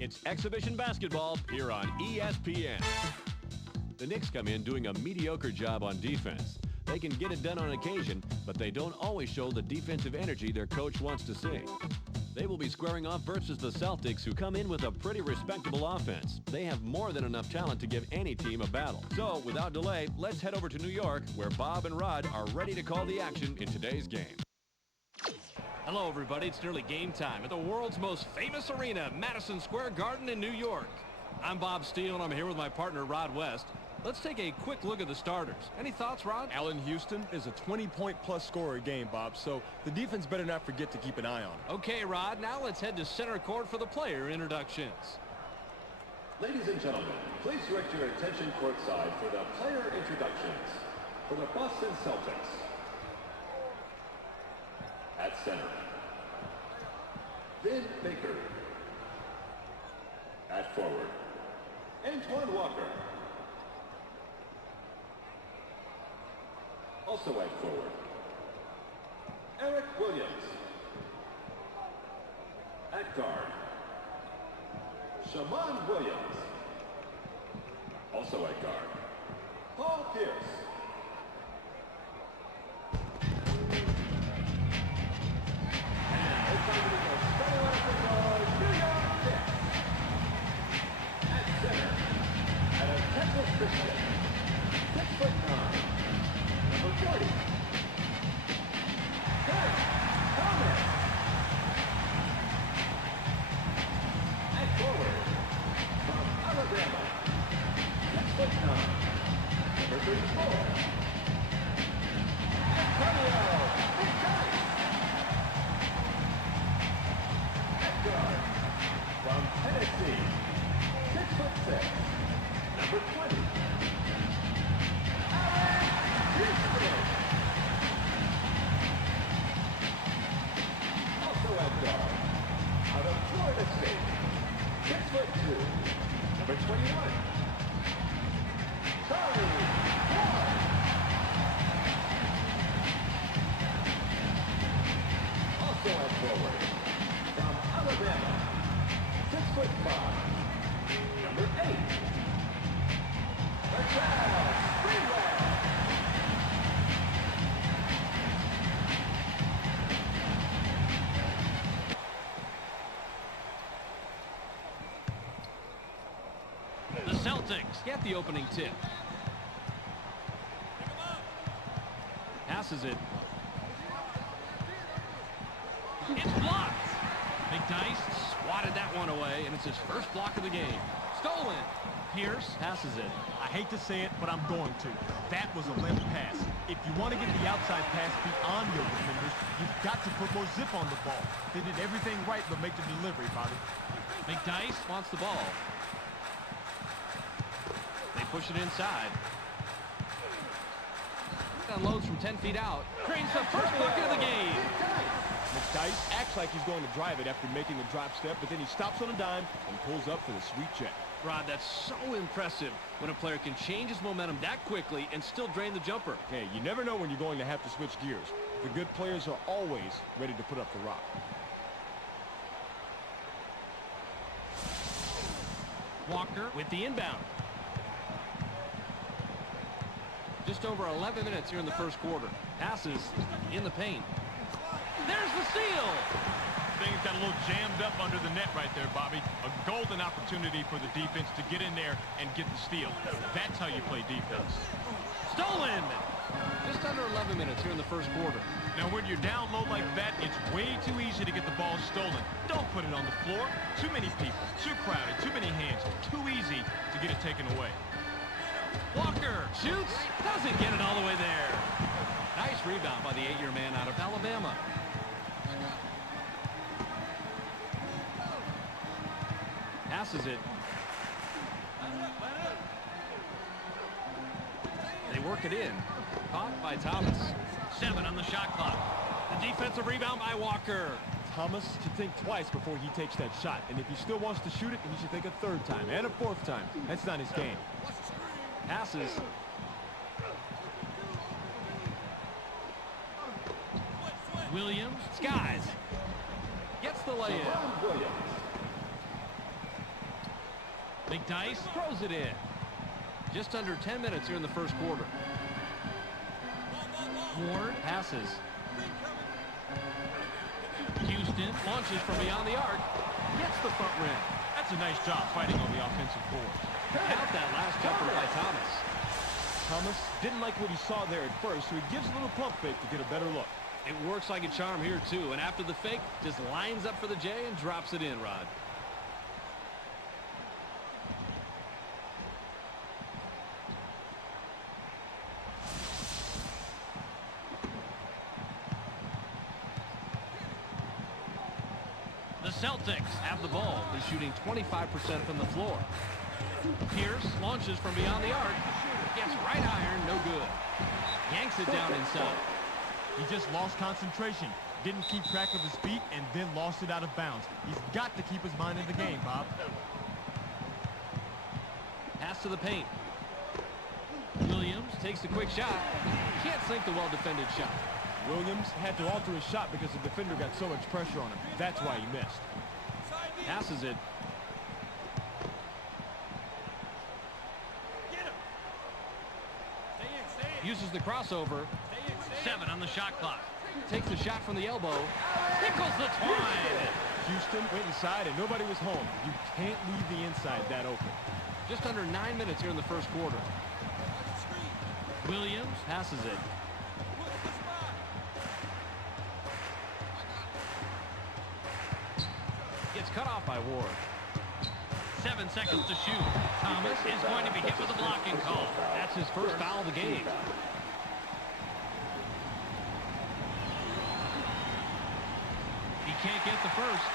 It's exhibition basketball here on ESPN. The Knicks come in doing a mediocre job on defense. They can get it done on occasion, but they don't always show the defensive energy their coach wants to see. They will be squaring off versus the Celtics, who come in with a pretty respectable offense. They have more than enough talent to give any team a battle. So, without delay, let's head over to New York, where Bob and Rod are ready to call the action in today's game. Hello, everybody. It's nearly game time at the world's most famous arena, Madison Square Garden in New York. I'm Bob Steele, and I'm here with my partner, Rod West. Let's take a quick look at the starters. Any thoughts, Rod? Allen Houston is a 20-point-plus scorer game, Bob, so the defense better not forget to keep an eye on him. Okay, Rod, now let's head to center court for the player introductions. Ladies and gentlemen, please direct your attention courtside for the player introductions. For the Boston Celtics, at center, Vin Baker. At forward, Antoine Walker. Also at forward, Eric Williams. At guard, Shaman Williams. Also at guard, Paul Pierce. And it's time to be the starting lineup for the New York Knicks. At center, at a Texas Christian, 6'9", number 40, Kurt Thomas. At forward, from Alabama, 6'9", number 34, Antonio Big. At guard, from Tennessee, 6'6", number 20, Alex Houston. Also at guard, out of Florida State, 6'2", number 21, Charlie Ward. Also at forward, from Alabama, 6'5", number 8, Latrell Sprewell. The Celtics get the opening tip. Passes it. It's blocked. McDyess swatted that one away, and it's his first block of the game. Stolen. Pierce passes it. I hate to say it, but I'm going to. That was a limp pass. If you want to get the outside pass beyond your defenders, you've got to put more zip on the ball. They did everything right but make the delivery, Bobby. McDyess wants the ball. They push it inside. Unloads from 10 feet out. Cranes the first bucket of the game. McDyess acts like he's going to drive it after making the drop step, but then he stops on a dime and pulls up for the sweet check. Rod, that's so impressive when a player can change his momentum that quickly and still drain the jumper. Hey, you never know when you're going to have to switch gears. The good players are always ready to put up the rock. Walker with the inbound. Just over 11 minutes here in the first quarter. Passes in the paint. There's the steal. Things got a little jammed up under the net right there, Bobby. A golden opportunity for the defense to get in there and get the steal. That's how you play defense. Stolen. Just under 11 minutes here in the first quarter. Now, when you're down low like that, it's way too easy to get the ball stolen. Don't put it on the floor. Too many people, too crowded, too many hands, too easy to get it taken away. Walker shoots, doesn't get it all the way there. Nice rebound by the 8-year man out of Alabama. Passes it. They work it in. Caught by Thomas. 7 on the shot clock. The defensive rebound by Walker. Thomas should think twice before he takes that shot. And if he still wants to shoot it, he should think a third time and a fourth time. That's not his game. Passes. Williams. Skies. Gets the lay-in. McDyess throws it in. Just under 10 minutes here in the first quarter. Ward passes. Houston launches from beyond the arc. Gets the front rim. That's a nice job fighting on the offensive boards. Out that last jumper by Thomas. Thomas didn't like what he saw there at first, so he gives a little pump fake to get a better look. It works like a charm here, too. And after the fake, just lines up for the J and drops it in, Rod. The Celtics have the ball. They're shooting 25% from the floor. Pierce launches from beyond the arc. Gets right iron, no good. Yanks it down inside. He just lost concentration, didn't keep track of his feet, and then lost it out of bounds. He's got to keep his mind in the game, Bob. Pass to the paint. Williams takes a quick shot. Can't sink the well-defended shot. Williams had to alter his shot because the defender got so much pressure on him. That's why he missed. Passes it. Uses the crossover. 7 on the shot clock. Takes the shot from the elbow. Tickles the twine. Houston went inside and nobody was home. You can't leave the inside that open. Just under 9 minutes here in the first quarter. Williams passes it. Gets cut off by Ward. 7 seconds to shoot. Thomas is going to be hit with a blocking call. That's his first foul of the game. He can't get the first.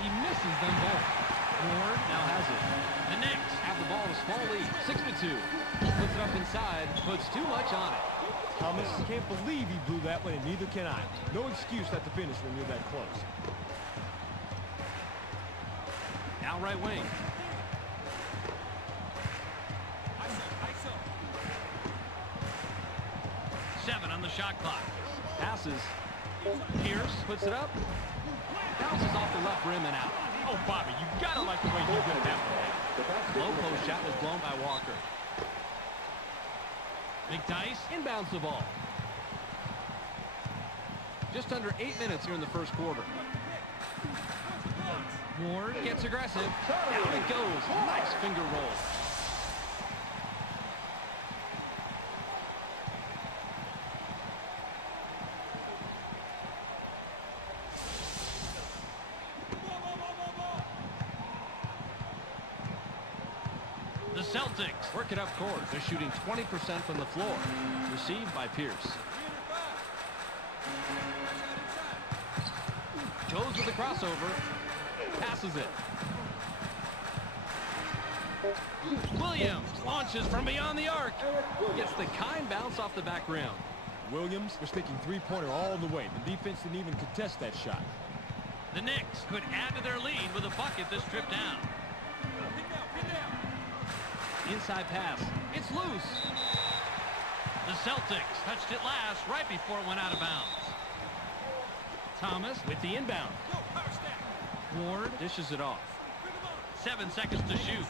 He misses them both. Ward now has it. The Knicks have the ball with a small lead, 6-2. Puts it up inside, puts too much on it. Thomas can't believe he blew that one, and neither can I. No excuse not to finish when you're that close. Now right wing. Seven on the shot clock. Passes. Pierce puts it up. Bounces off the left rim and out. Oh, Bobby, you gotta like the way he did that one. Low post shot was blown by Walker. McDyess inbounds the ball. Just under 8 minutes here in the first quarter. Ward gets aggressive. Down it goes. Nice finger roll. The Celtics work it up court. They're shooting 20% from the floor. Received by Pierce. Goes with the crossover. Passes it. Williams launches from beyond the arc. Gets the kind bounce off the back rim. Williams was thinking three-pointer all the way. The defense didn't even contest that shot. The Knicks could add to their lead with a bucket this trip down. Inside pass. It's loose. The Celtics touched it last right before it went out of bounds. Thomas with the inbound. Ward dishes it off. 7 seconds to shoot.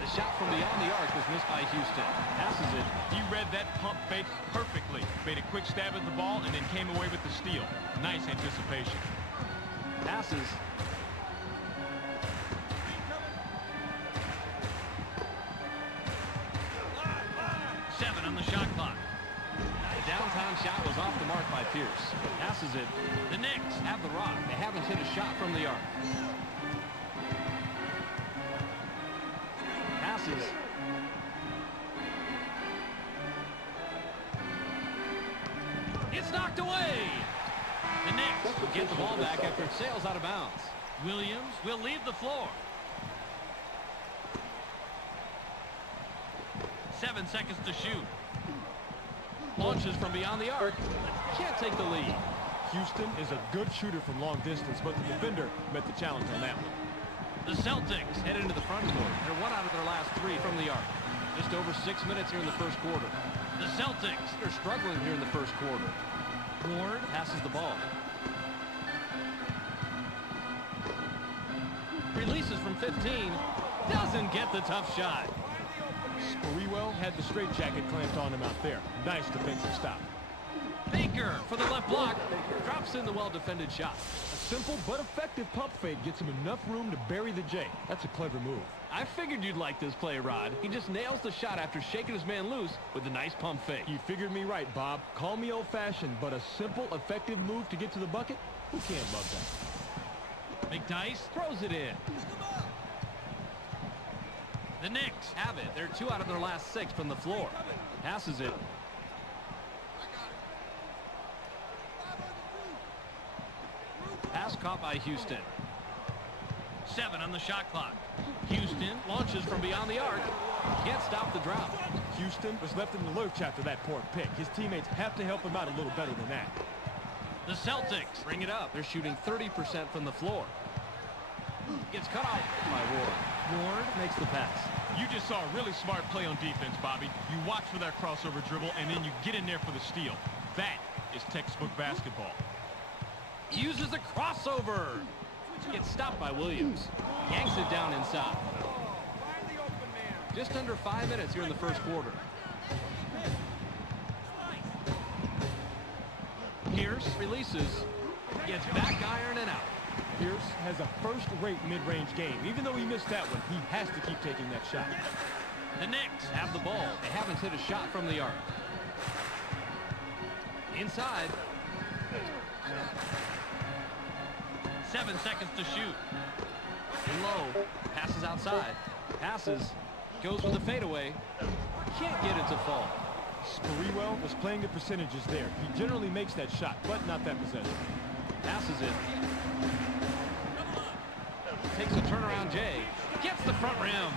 The shot from beyond the arc was missed by Houston. Passes it. He read that pump fake perfectly. Made a quick stab at the ball and then came away with the steal. Nice anticipation. Passes. On the shot clock. The downtown shot was off the mark by Pierce. Passes it. The Knicks have the rock. They haven't hit a shot from the arc. Passes. It's knocked away. The Knicks will get the ball back after it sails out of bounds. Williams will leave the floor. 7 seconds to shoot. Launches from beyond the arc. Can't take the lead. Houston is a good shooter from long distance, but the defender met the challenge on that one. The Celtics head into the front court. They're 1 out of their last 3 from the arc. Just over 6 minutes here in the first quarter. The Celtics are struggling here in the first quarter. Ward passes the ball. from 15. Doesn't get the tough shot. Sprewell had the straitjacket clamped on him out there. Nice defensive stop. Baker for the left block. Drops in the well-defended shot. A simple but effective pump fake gets him enough room to bury the J. That's a clever move. I figured you'd like this play, Rod. He just nails the shot after shaking his man loose with a nice pump fake. You figured me right, Bob. Call me old-fashioned, but a simple, effective move to get to the bucket? Who can't love that? McDice throws it in. The Knicks have it. They're 2 out of their last 6 from the floor. Passes it. Pass caught by Houston. 7 on the shot clock. Houston launches from beyond the arc. Can't stop the drought. Houston was left in the lurch after that poor pick. His teammates have to help him out a little better than that. The Celtics bring it up. They're shooting 30% from the floor. Gets cut off by Ward. Ward makes the pass. You just saw a really smart play on defense, Bobby. You watch for that crossover dribble, and then you get in there for the steal. That is textbook basketball. Uses a crossover. Gets stopped by Williams. Yanks it down inside. Just under 5 minutes here in the first quarter. Pierce releases. Gets back iron and out. Pierce has a first-rate mid-range game. Even though he missed that one, he has to keep taking that shot. The Knicks have the ball. They haven't hit a shot from the arc. Inside. 7 seconds to shoot. And low. Passes outside. Passes. Goes with a fadeaway. Can't get it to fall. Sprewell was playing the percentages there. He generally makes that shot, but not that possession. Passes it. Takes a turnaround J. Gets the front rim.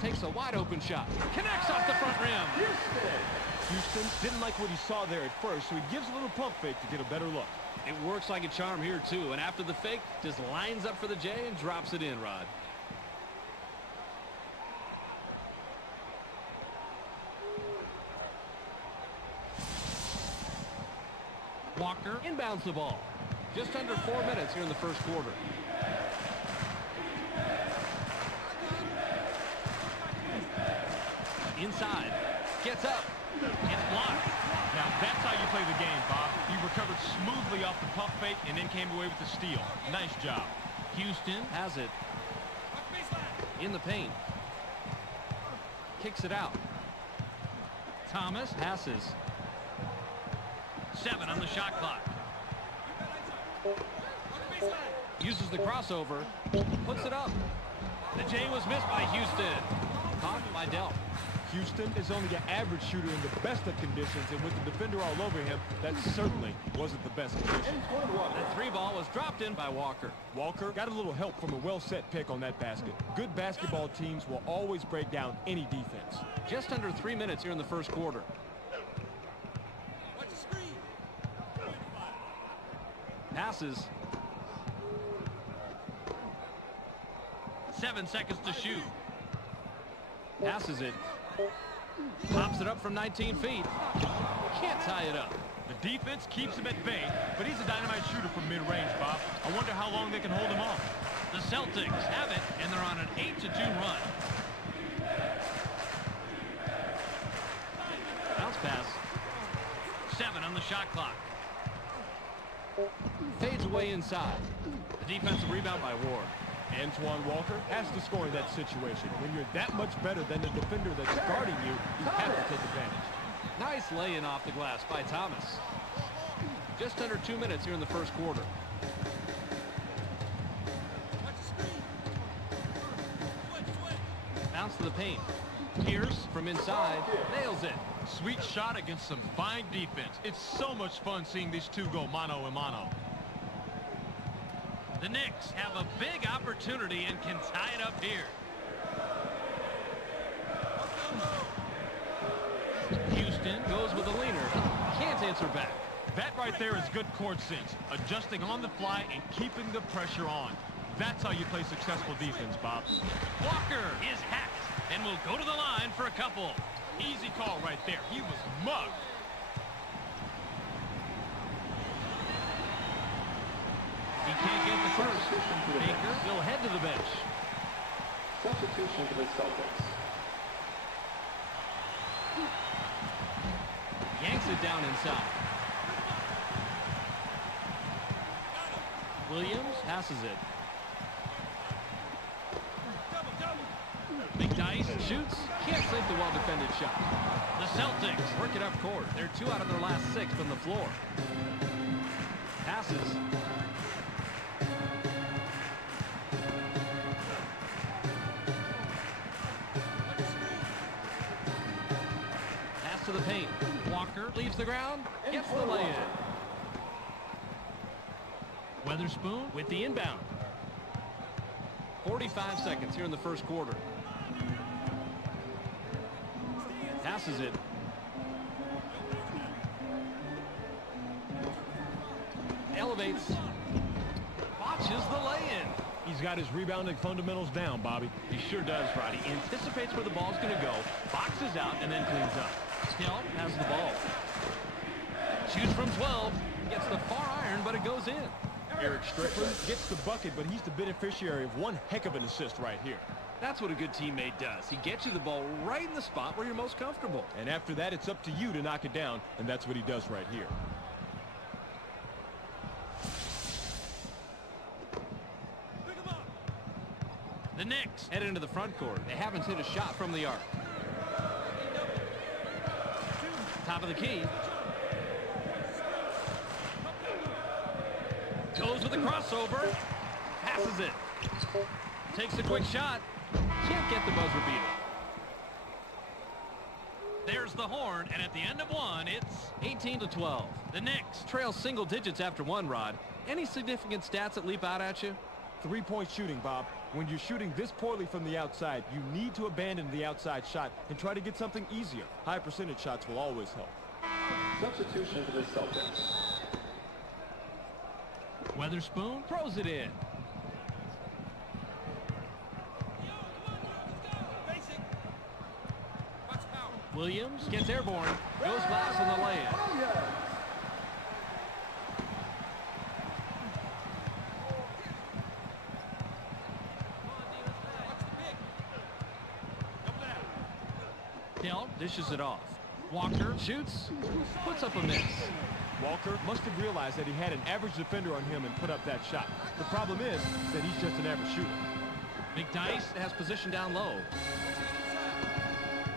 Takes a wide open shot. Connects off the front rim. Houston didn't like what he saw there at first, so he gives a little pump fake to get a better look. It works like a charm here, too. And after the fake, just lines up for the J and drops it in, Rod. Walker inbounds the ball. Just under 4 minutes here in the first quarter. Inside. Gets up. It's blocked. Now that's how you play the game, Bob. He recovered smoothly off the pump fake and then came away with the steal. Nice job. Houston has it. In the paint. Kicks it out. Thomas passes. 7 on the shot clock. Uses the crossover. Puts it up. The J was missed by Houston. Caught by Delp. Houston is only an average shooter in the best of conditions, and with the defender all over him, that certainly wasn't the best condition. The 3 ball was dropped in by Walker. Walker got a little help from a well-set pick on that basket. Good basketball teams will always break down any defense. Just under 3 minutes here in the first quarter. Passes. 7 seconds to shoot. Passes it. Pops it up from 19 feet. Can't tie it up. The defense keeps him at bay, but he's a dynamite shooter from mid-range, Bob. I wonder how long they can hold him off. The Celtics have it, and they're on an 8-2 run. Bounce pass. 7 on the shot clock. Fades away inside. The defensive rebound by Ward. Antoine Walker has to score in that situation. When you're that much better than the defender that's guarding you, you have to take advantage. Nice lay-in off the glass by Thomas. Just under 2 minutes here in the first quarter. Bounce to the paint. Pierce from inside nails it. Sweet shot against some fine defense. It's so much fun seeing these two go mano a mano. The Knicks have a big opportunity and can tie it up here. Houston goes with a leaner. Can't answer back. That right there is good court sense. Adjusting on the fly and keeping the pressure on. That's how you play successful defense, Bob. Walker is hacked, And will go to the line for a couple. Easy call right there. He was mugged. He can't get the first. Baker will head to the bench. Substitution for the Celtics. Yanks it down inside. Williams passes it. Big dice. Shoots. Can't sink the well-defended shot. The Celtics Work it up court. They're 2 out of their last 6 from the floor. Passes. Pass to the paint. Walker leaves the ground. Gets the lay-in. Weatherspoon With the inbound. 45 seconds here in the first quarter. Passes it. Elevates. Watches the lay-in. He's got his rebounding fundamentals down, Bobby. He sure does, Roddy. Anticipates where the ball's going to go, boxes out, and then cleans up. Hill has the ball. Shoots from 12. Gets the far iron, but it goes in. Eric Strickland gets the bucket, but he's the beneficiary of one heck of an assist right here. That's what a good teammate does. He gets you the ball right in the spot where you're most comfortable. And after that, it's up to you to knock it down, and that's what he does right here. The Knicks Head into the front court. They haven't hit a shot from the arc. Top of the key. Goes with a crossover. Passes it. Takes a quick shot. Can't get the buzzer beater. There's the horn, and at the end of one, it's 18-12. the Knicks. Trail single digits after one, Rod. Any significant stats that leap out at you? Three-point shooting, Bob. When you're shooting this poorly from the outside, you need to abandon the outside shot and try to get something easier. High percentage shots will always help. Substitution for the Celtics. Weatherspoon Throws it in. Williams gets airborne. Goes last in the lay-in. Hill dishes it off. Walker shoots. Puts up a miss. Walker must have realized that he had an average defender on him and put up that shot. The problem is that he's just an average shooter. Big Dice has position down low.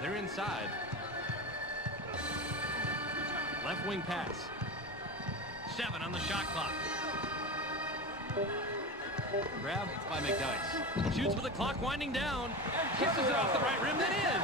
They're inside. Left wing pass. 7 on the shot clock. Grab by McDice. Shoots with the clock winding down. Kisses it off the right rim, then in.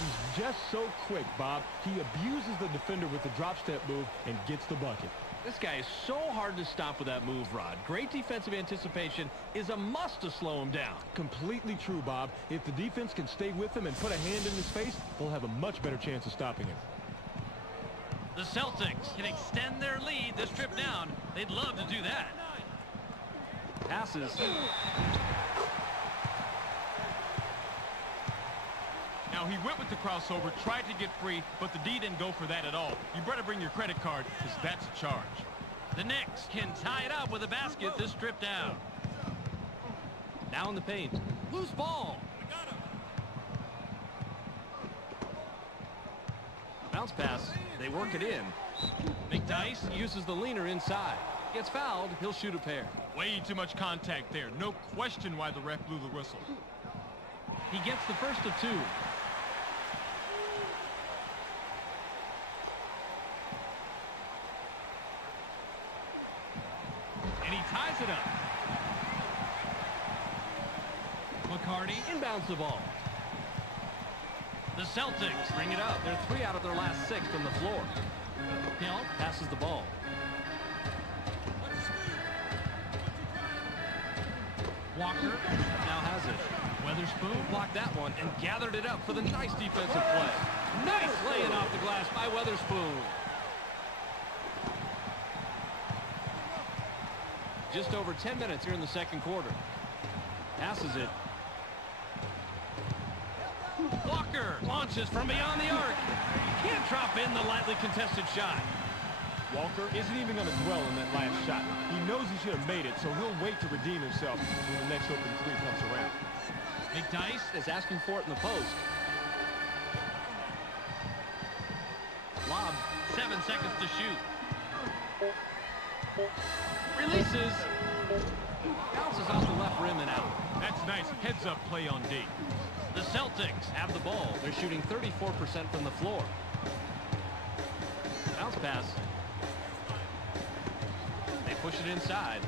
He's just so quick, Bob. He abuses the defender with the drop step move and gets the bucket. This guy is so hard to stop with that move, Rod. Great defensive anticipation is a must to slow him down. Completely true, Bob. If the defense can stay with him and put a hand in his face, they'll have a much better chance of stopping him. The Celtics can extend their lead this trip down. They'd love to do that. Passes. Now he went with the crossover, tried to get free, but the D didn't go for that at all. You better bring your credit card, because that's a charge. The Knicks can tie it up with a basket this trip down. Now in the paint. Loose ball. Bounce pass. They work it in. McDice uses the leaner inside. Gets fouled. He'll shoot a pair. Way too much contact there. No question why the ref blew the whistle. He gets the first of 2. And he ties it up. McCarty Inbounds the ball. The Celtics Bring it up. They're 3 out of their last 6 from the floor. Hill passes the ball. Walker Now has it. Weatherspoon Blocked that one and gathered it up for the nice defensive play. Nice laying off the glass by Weatherspoon. Just over 10 minutes here in the second quarter. Passes it. Walker launches from beyond the arc. Can't drop in the lightly contested shot. Walker isn't even going to dwell on that last shot. He knows he should have made it, so he'll wait to redeem himself when the next open three comes around. McDyess is asking for it in the post. Lob, 7 seconds to shoot. Releases. Bounces off the left rim and out. That's nice heads-up play on D. The Celtics have the ball. They're shooting 34% from the floor. Bounce pass. They push it inside.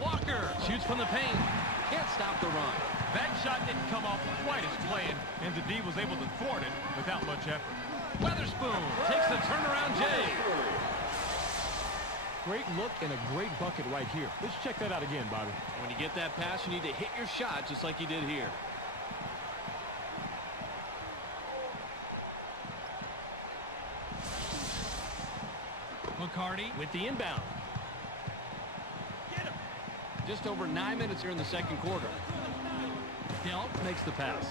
Walker shoots from the paint. Can't stop the run. That shot didn't come off quite as planned, and the D was able to thwart it without much effort. Weatherspoon takes the turnaround J. Great look and a great bucket right here. Let's check that out again, Bobby. When you get that pass, you need to hit your shot just like you did here. McCarty with the inbound. Get him! Just over 9 minutes here in the second quarter. Delt makes the pass.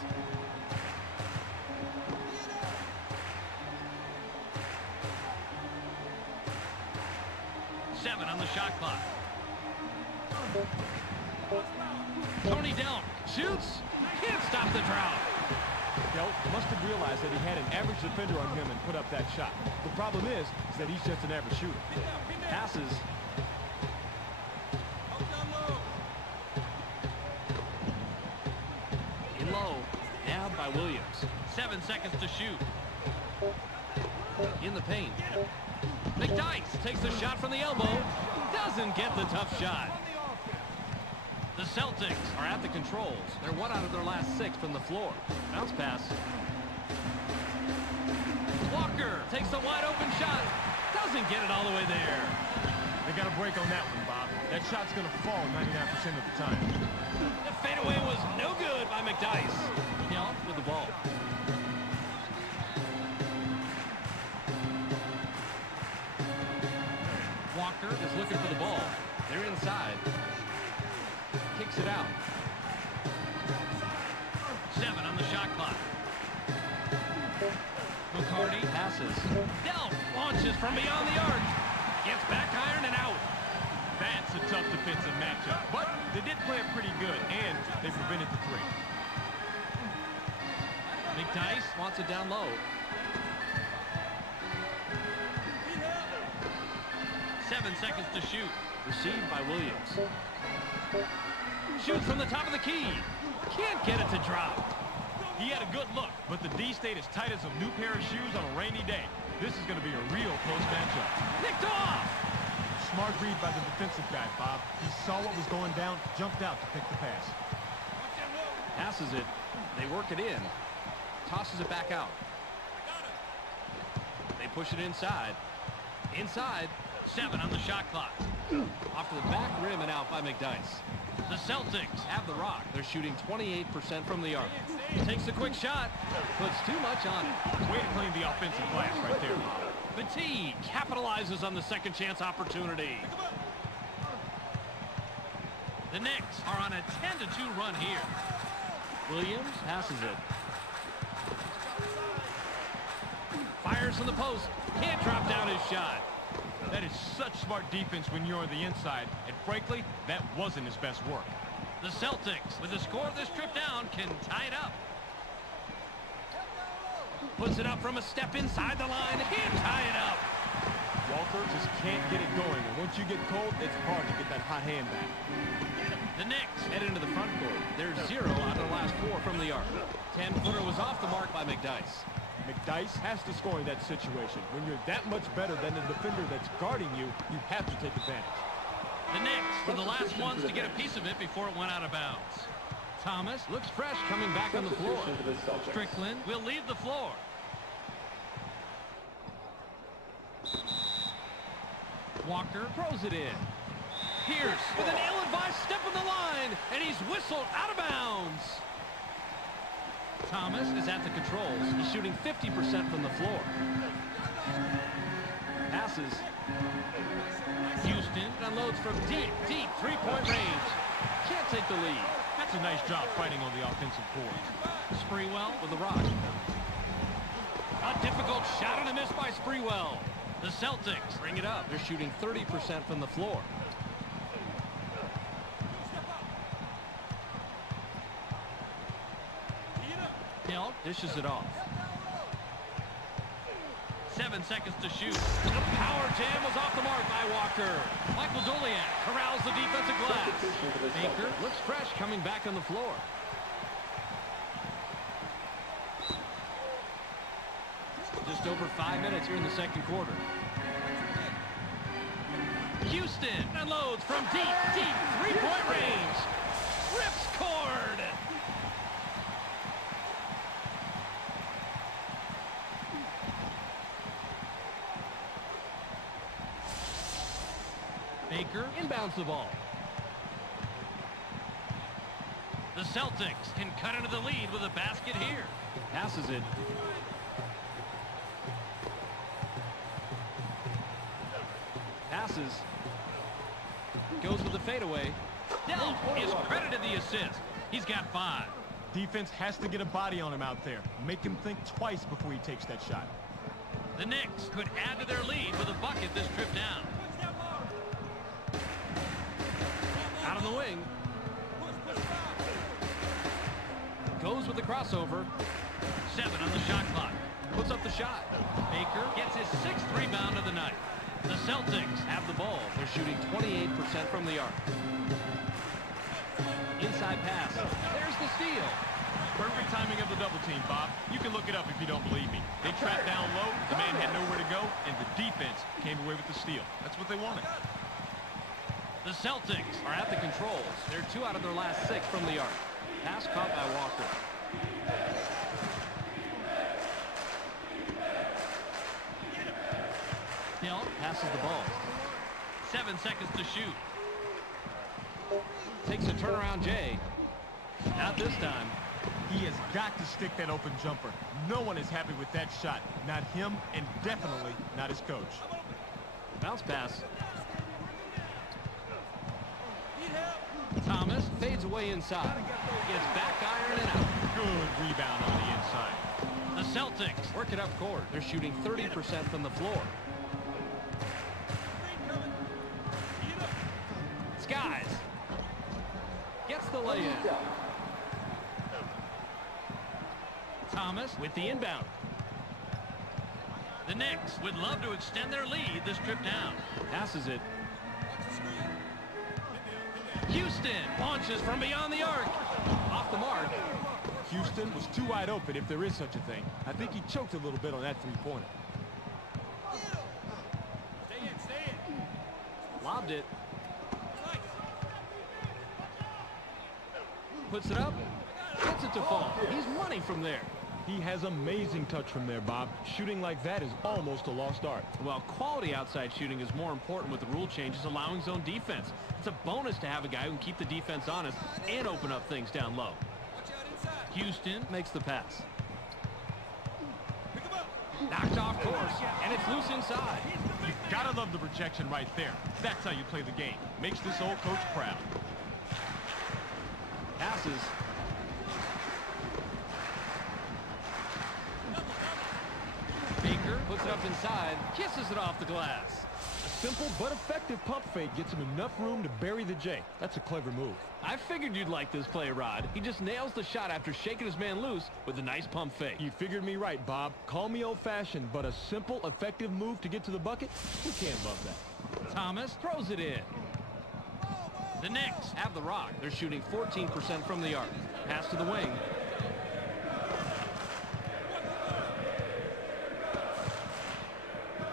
Seven on the shot clock. Tony Delt shoots. Can't stop the drought. Delt must have realized that he had an average defender on him and put up that shot. The problem is that he's just an average shooter. Passes. In low. Nabbed by Williams. 7 seconds to shoot. In the paint. McDyess takes the shot from the elbow. Doesn't get the tough shot. The Celtics are at the controls. They're 1 out of their last 6 from the floor. Bounce pass. Walker takes the wide open shot. Doesn't get it all the way there. They got a break on that one, Bob. That shot's going to fall 99% of the time. The fadeaway was no good by McDyess. Hill with the ball. Walker is looking for the ball. They're inside. Kicks it out. 7 on the shot clock. McCarty passes. Delt launches from beyond the arc. Gets back iron and out. That's a tough defensive matchup, but they did play it pretty good, and they prevented the three. McDyess wants it down low. Seven seconds to shoot. Received by Williams. Shoots from the top of the key. Can't get it to drop. He had a good look, but the D stayed as tight as a new pair of shoes on a rainy day. This is going to be a real close matchup. Nicked off! Smart read by the defensive guy, Bob. He saw what was going down, jumped out to pick the pass. Passes it. They work it in. Tosses it back out. They push it inside. Inside. 7 on the shot clock. Off to the back rim and out by McDyess. The Celtics have the rock. They're shooting 28% from the arc. Takes a quick shot. Puts too much on it. Way to clean the offensive glass right there, Bob. Petit capitalizes on the second chance opportunity. The Knicks are on a 10-2 run here. Williams passes it. Fires from the post. Can't drop down his shot. That is such smart defense when you're on the inside, and frankly, that wasn't his best work. The Celtics, with the score of this trip down, can tie it up. Puts it up from a step inside the line. Can't tie it up. Walker just can't get it going, and once you get cold, it's hard to get that hot hand back. The Knicks head into the front court. They're 0 out of the last 4 from the arc. 10-footer was off the mark by McDyess. McDyess has to score in that situation. When you're that much better than the defender that's guarding you, you have to take advantage. The Knicks were the last ones to get a piece of it before it went out of bounds. Thomas looks fresh coming back on the floor. Strickland will leave the floor. Walker throws it in. Pierce with an ill-advised step on the line, and he's whistled out of bounds. Thomas is at the controls. He's shooting 50% from the floor. Passes. Houston unloads from deep three-point range. Can't take the lead. That's a nice job fighting on the offensive boards. Sprewell with the rock. A difficult shot and a miss by Sprewell. The Celtics bring it up. They're shooting 30% from the floor. Hill dishes it off. 7 seconds to shoot. The power jam was off the mark by Walker. Michael Doliak corrals the defensive glass. Baker looks fresh coming back on the floor. Just over 5 minutes here in the second quarter. Houston unloads from deep, three-point range. Rips cord. Baker inbounds the ball. The Celtics can cut into the lead with a basket here. Passes it. Passes. Goes with the fadeaway. Delp is credited the assist. He's got 5. Defense has to get a body on him out there. Make him think twice before he takes that shot. The Knicks could add to their lead with a bucket this trip down. Out on the wing. Goes with the crossover. 7 on the shot clock. Puts up the shot. Baker gets his 6th rebound of the night. The Celtics have the ball. They're shooting 28% from the arc. Inside pass. There's the steal. Perfect timing of the double team, Bob. You can look it up if you don't believe me. They trapped down low, the man had nowhere to go, and the defense came away with the steal. That's what they wanted. The Celtics are at the controls. They're 2 out of their last 6 from the arc. Pass caught by Walker. Hill passes the ball. 7 seconds to shoot. Takes a turnaround Jay. Not this time. He has got to stick that open jumper. No one is happy with that shot. Not him, and definitely not his coach. Bounce pass. Thomas fades away inside. Gets back iron and out. Good rebound on the inside. The Celtics work it up court. They're shooting 30% from the floor. Skies. Gets the lay-in. Thomas with the inbound. The Knicks would love to extend their lead this trip down. Passes it. Houston launches from beyond the arc. Off the mark. Houston was too wide open, if there is such a thing. I think he choked a little bit on that three-pointer. Lobbed it. Puts it up. Gets it to fall. He's money from there. He has amazing touch from there, Bob. Shooting like that is almost a lost art. Well, quality outside shooting is more important with the rule changes allowing zone defense. It's a bonus to have a guy who can keep the defense honest and open up things down low. Houston makes the pass. Knocked off course, and it's loose inside. You've got to love the projection right there. That's how you play the game. Makes this old coach proud. Passes. Baker puts it up inside, kisses it off the glass. A simple but effective pump fake gets him enough room to bury the J. That's a clever move. I figured you'd like this play, Rod. He just nails the shot after shaking his man loose with a nice pump fake. You figured me right, Bob. Call me old-fashioned, but a simple, effective move to get to the bucket? Who can't love that? Thomas throws it in. The Knicks have the rock. They're shooting 14% from the arc. Pass to the wing.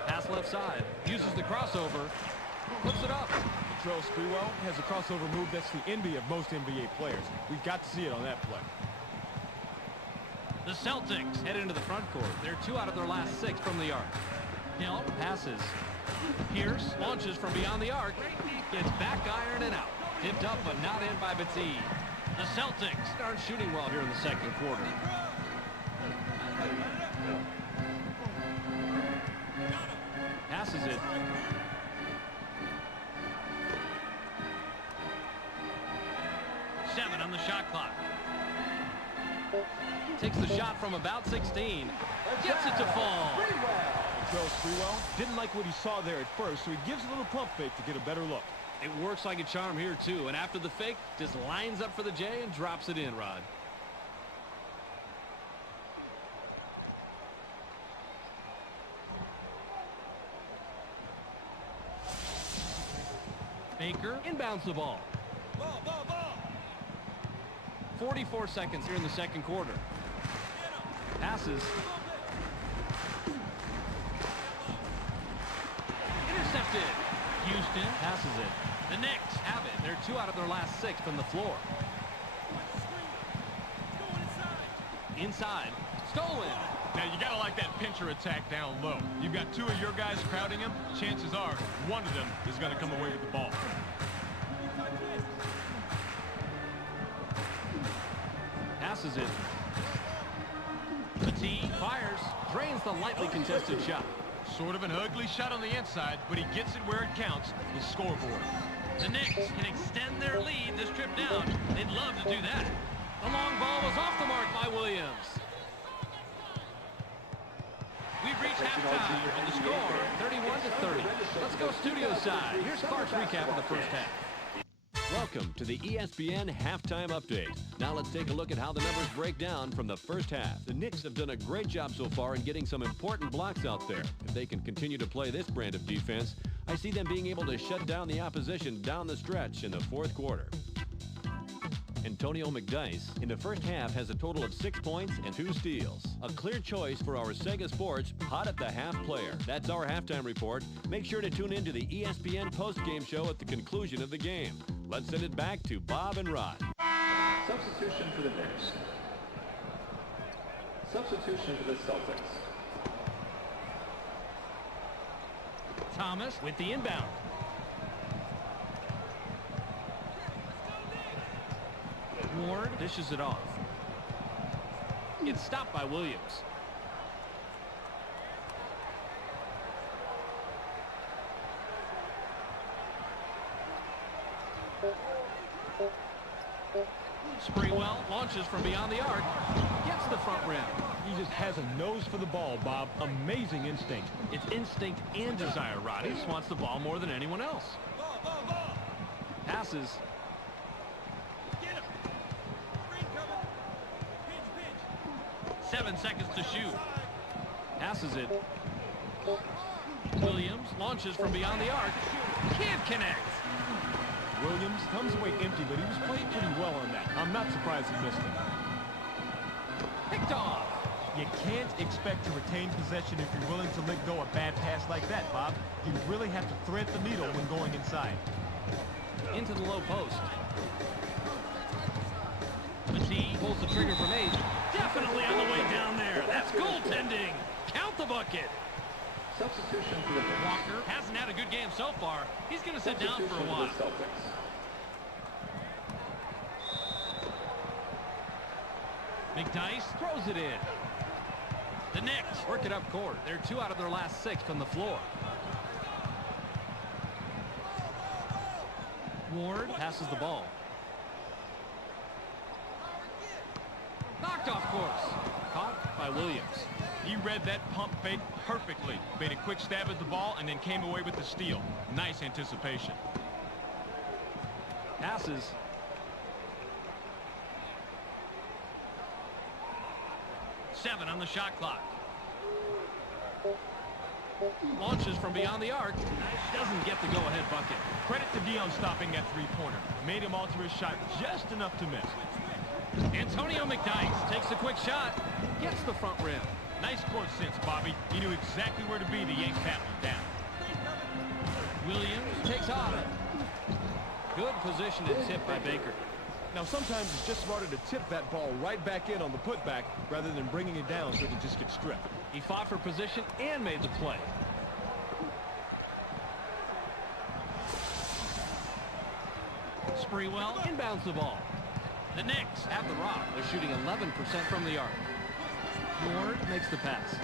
Pass left side. Uses the crossover. Puts it up. Latrell Sprewell has a crossover move that's the envy of most NBA players. We've got to see it on that play. The Celtics head into the front court. They're 2 out of their last 6 from the arc. Hill passes. Pierce launches from beyond the arc. Gets back iron and out. Tipped up but not in by Batiste. The Celtics aren't shooting well here in the second quarter. Passes it. 7 on the shot clock. Takes the shot from about 16. Gets it to fall. Charles Freewell didn't like what he saw there at first, so he gives a little pump fake to get a better look. It works like a charm here, too. And after the fake, just lines up for the J and drops it in, Rod. Baker inbounds the ball. 44 seconds here in the second quarter. Passes. Intercepted. Houston passes it. The Knicks have it. They're 2 out of their last 6 from the floor. Inside. Stolen. Now, you got to like that pincher attack down low. You've got 2 of your guys crowding him. Chances are one of them is going to come away with the ball. Passes it. Petit fires. Drains the lightly contested shot. Sort of an ugly shot on the inside, but he gets it where it counts, the scoreboard. The Knicks can extend their lead this trip down. They'd love to do that. The long ball was off the mark by Williams. We've reached halftime and the score 31-30. Let's go studio side. Here's Clark's recap of the first half. Welcome to the ESPN Halftime Update. Now let's take a look at how the numbers break down from the first half. The Knicks have done a great job so far in getting some important blocks out there. If they can continue to play this brand of defense, I see them being able to shut down the opposition down the stretch in the fourth quarter. Antonio McDyess in the first half has a total of 6 points and 2 steals. A clear choice for our Sega Sports hot at the half player. That's our halftime report. Make sure to tune in to the ESPN postgame show at the conclusion of the game. Let's send it back to Bob and Rod. Substitution for the Knicks. Substitution for the Celtics. Thomas with the inbound. Ward dishes it off. It's stopped by Williams. Sprewell launches from beyond the arc. Gets the front rim. He just has a nose for the ball, Bob. Amazing instinct. It's instinct and desire, Rod. He just wants the ball more than anyone else. Passes. 7 seconds to shoot. Passes it. Williams launches from beyond the arc. Can't connect. Williams comes away empty, but he was playing pretty well on that. I'm not surprised he missed it. Picked off. You can't expect to retain possession if you're willing to let go a bad pass like that, Bob. You really have to thread the needle when going inside. Into the low post. Petit pulls the trigger from 8. Definitely on the way down there. That's goaltending. Count the bucket. Substitution for the Knicks. Walker hasn't had a good game so far. He's going to sit down for a while. Substitution for the Celtics. McDyess throws it in. The Knicks work it up court. They're 2 out of their last 6 from the floor. Ward passes the ball. Knocked off course. Caught by Williams. He read that pump fake perfectly. Made a quick stab at the ball and then came away with the steal. Nice anticipation. Passes. Seven on the shot clock. Launches from beyond the arc. Doesn't get the go-ahead bucket. Credit to Dion stopping that three-pointer. Made him alter his shot just enough to miss. Antonio McDyess takes a quick shot. Gets the front rim. Nice court sense, Bobby. He knew exactly where to be to yank that one down. Williams takes off. Good position and tip by Baker. Now, sometimes it's just smarter to tip that ball right back in on the putback rather than bringing it down so it can just get stripped. He fought for position and made the play. Sprewell inbounds the ball. The Knicks have the rock. They're shooting 11% from the arc. Ward makes the pass.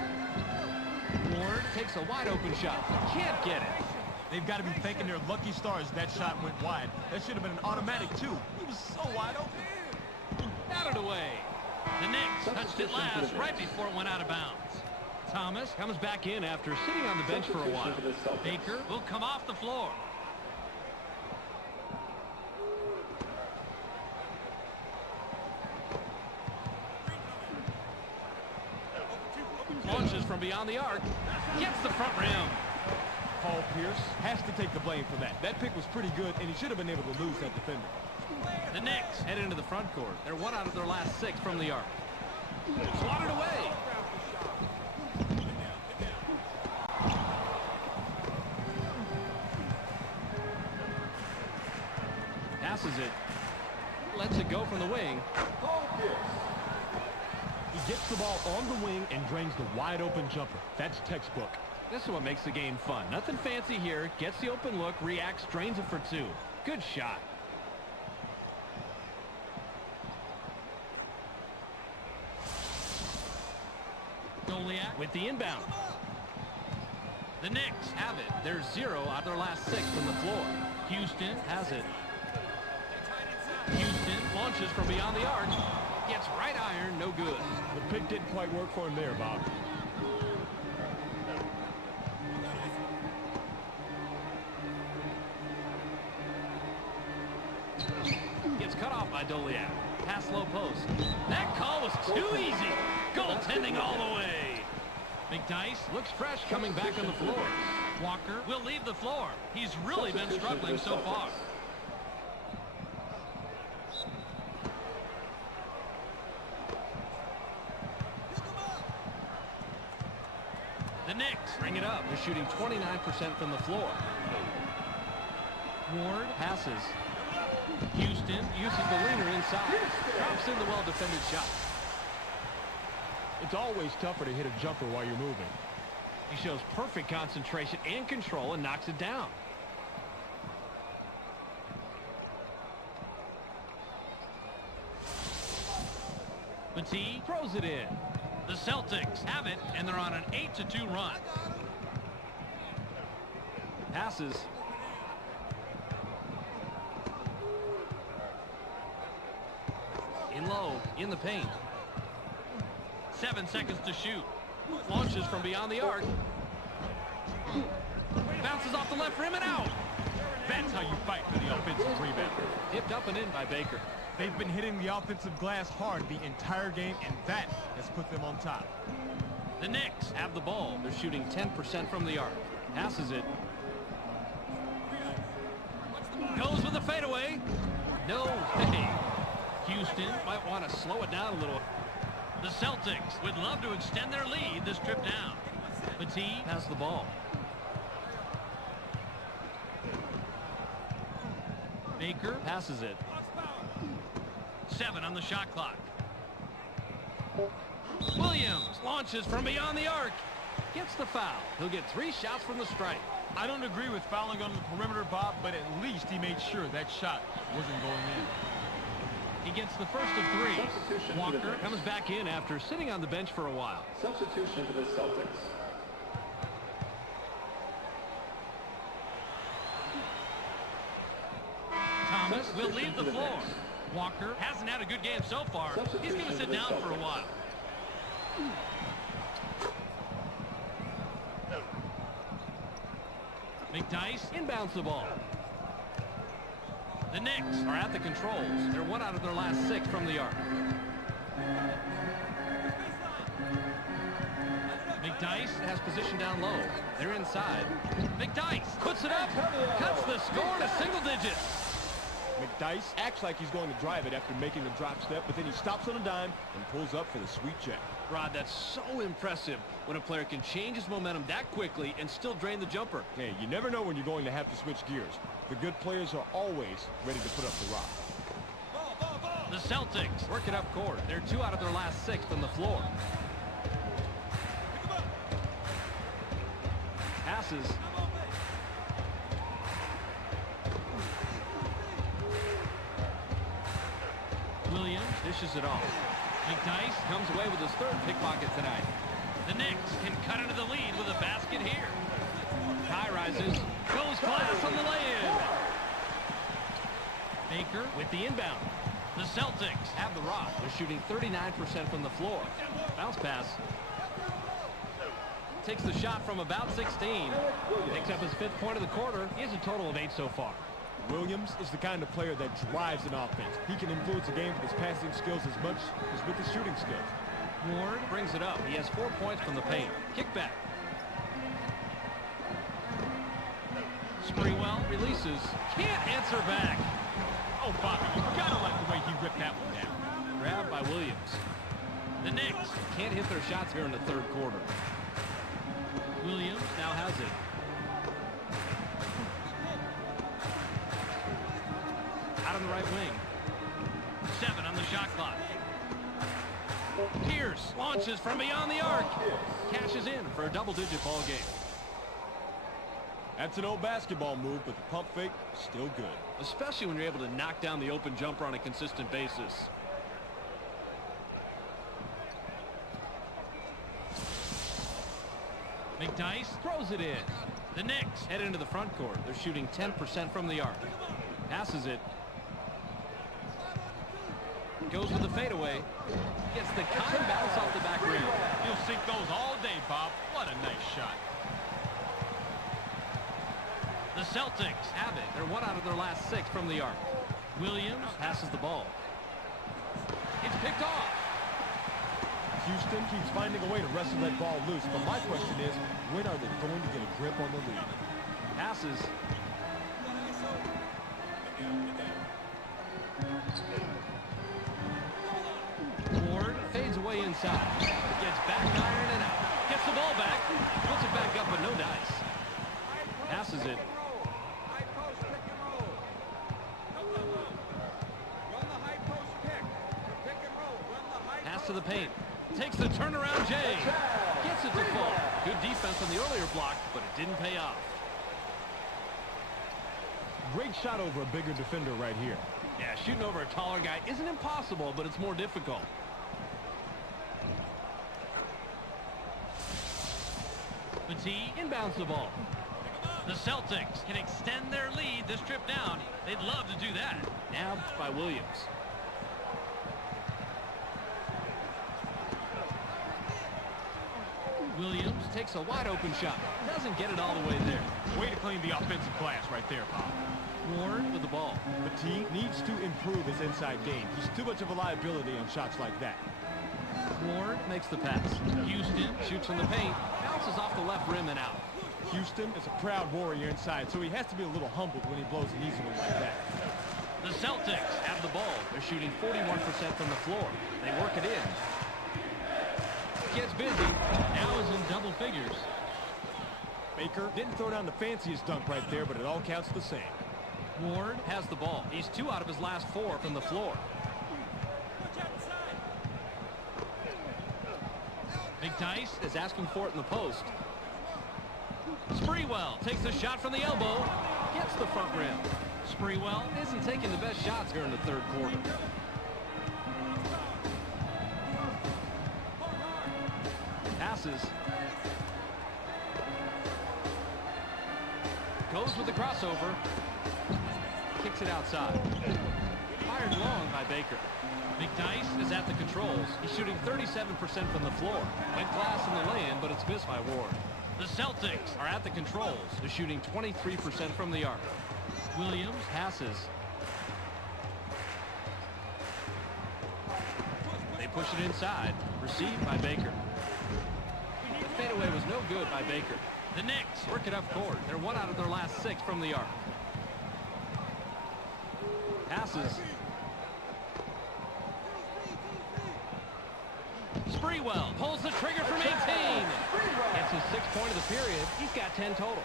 Ward takes a wide open shot. Can't get it. They've got to be thanking their lucky stars that shot went wide. That should have been an automatic, too. He was so wide open. Batted away. The Knicks touched it last right before it went out of bounds. Thomas comes back in after sitting on the bench for a while. Baker will come off the floor. Launches from beyond the arc. Gets the front rim. Paul Pierce has to take the blame for that. That pick was pretty good, and he should have been able to lose that defender. The Knicks head into the front court. They're 1 out of their last 6 from the arc. Swatted away. Passes it. Lets it go from the wing. Paul Pierce. He gets the ball on the wing and drains the wide-open jumper. That's textbook. This is what makes the game fun. Nothing fancy here. Gets the open look, reacts, drains it for 2. Good shot. Goliath with the inbound. The Knicks have it. They're 0 out of their last 6 from the floor. Houston has it. Houston launches from beyond the arc. Gets right iron, no good. The pick didn't quite work for him there, Bob. Gets cut off by Goliath. Pass low post. That call was too easy. Goaltending all the way. McDyess looks fresh coming back on the floor. Walker will leave the floor. He's really been struggling so far. The Knicks bring it up. They're shooting 29% from the floor. Ward passes. Houston uses the leaner inside. Drops in the well-defended shot. It's always tougher to hit a jumper while you're moving. He shows perfect concentration and control and knocks it down. Petit throws it in. The Celtics have it, and they're on an 8-2 run. Passes. In low, in the paint. 7 seconds to shoot. Launches from beyond the arc. Bounces off the left rim and out. That's how you fight for the offensive rebound. Tipped up and in by Baker. They've been hitting the offensive glass hard the entire game, and that has put them on top. The Knicks have the ball. They're shooting 10% from the arc. Passes it. Goes with the fadeaway. No way. Houston might want to slow it down a little. The Celtics would love to extend their lead this trip down. Petit has the ball. Baker passes it. 7 on the shot clock. Williams launches from beyond the arc. Gets the foul. He'll get 3 shots from the stripe. I don't agree with fouling on the perimeter, Bob, but at least he made sure that shot wasn't going in. He gets the first of 3. Substitution Walker comes back in after sitting on the bench for a while. Substitution for the Celtics. Thomas will leave the floor. Walker hasn't had a good game so far. He's going to sit down for a while. McDyess inbounds the ball. The Knicks are at the controls. They're 1 out of their last 6 from the arc. McDyess has position down low. They're inside. McDyess puts it up, cuts the score to single digits. McDyess acts like he's going to drive it after making the drop step, but then he stops on a dime and pulls up for the sweet check. Rod, that's so impressive when a player can change his momentum that quickly and still drain the jumper. Hey, you never know when you're going to have to switch gears. The good players are always ready to put up the rock. The Celtics work it up court. They're 2 out of their last 6 from the floor. Passes. Williams dishes it off. McDyess comes away with his 3rd pickpocket tonight. The Knicks can cut into the lead with a basket here. High rises. Goes glass on the lay-in. Baker with the inbound. The Celtics have the rock. They're shooting 39% from the floor. Bounce pass. Takes the shot from about 16. Picks up his 5th point of the quarter. He has a total of 8 so far. Williams is the kind of player that drives an offense. He can influence a game with his passing skills as much as with his shooting skills. Ward brings it up. He has 4 points from the paint. Kickback. Sprewell releases. Can't answer back. Oh, Bobby, you gotta like the way he ripped that one down. Grabbed by Williams. The Knicks can't hit their shots here in the 3rd quarter. Williams now has it. Out on the right wing. 7 on the shot clock. Pierce launches from beyond the arc. Cashes in for a double-digit ball game. That's an old basketball move, but the pump fake, still good. Especially when you're able to knock down the open jumper on a consistent basis. McDyess throws it in. The Knicks head into the front court. They're shooting 10% from the arc. Passes it. Goes with the fadeaway. Gets the kind bounce off the back rim. You'll sink those all day, Bob. What a nice shot. The Celtics have it. They're 1 out of their last 6 from the arc. Williams passes the ball. It's picked off. Houston keeps finding a way to wrestle that ball loose, but my question is, when are they going to get a grip on the lead? Passes. Ward fades away inside. Gets back iron and out. Gets the ball back. Puts it back up, but no dice. Passes it. Pass to the paint. Takes the turnaround J. Gets it to fall. Good defense on the earlier block, but it didn't pay off. Great shot over a bigger defender right here. Yeah, shooting over a taller guy isn't impossible, but it's more difficult. Petit inbounds the ball. The Celtics can extend their lead this trip down. They'd love to do that. Nabbed by Williams. Williams takes a wide open shot. Doesn't get it all the way there. Way to clean the offensive glass right there, Bob. Ward with the ball. Petit needs to improve his inside game. He's too much of a liability on shots like that. Ward makes the pass. Houston shoots from the paint. Bounces off the left rim and out. Houston is a proud warrior inside, so he has to be a little humbled when he blows an easy one like that. The Celtics have the ball. They're shooting 41% from the floor. They work it in. Gets busy. Now is in double figures. Baker didn't throw down the fanciest dunk right there, but it all counts the same. Ward has the ball. He's 2 out of his last 4 from the floor. McDyess is asking for it in the post. Sprewell takes the shot from the elbow. Gets the front rim. Sprewell isn't taking the best shots here in the 3rd quarter. Passes. Goes with the crossover. Kicks it outside. Fired long by Baker. McDyess is at the controls. He's shooting 37% from the floor. Went glass in the lay-in, but it's missed by Ward. The Celtics are at the controls. They're shooting 23% from the arc. Williams passes. They push it inside. Received by Baker. The fadeaway was no good by Baker. The Knicks work it up court. They're 1 out of their last 6 from the arc. Passes. Sprewell pulls the trigger from 18. Gets his 6th point of the period. He's got 10 total.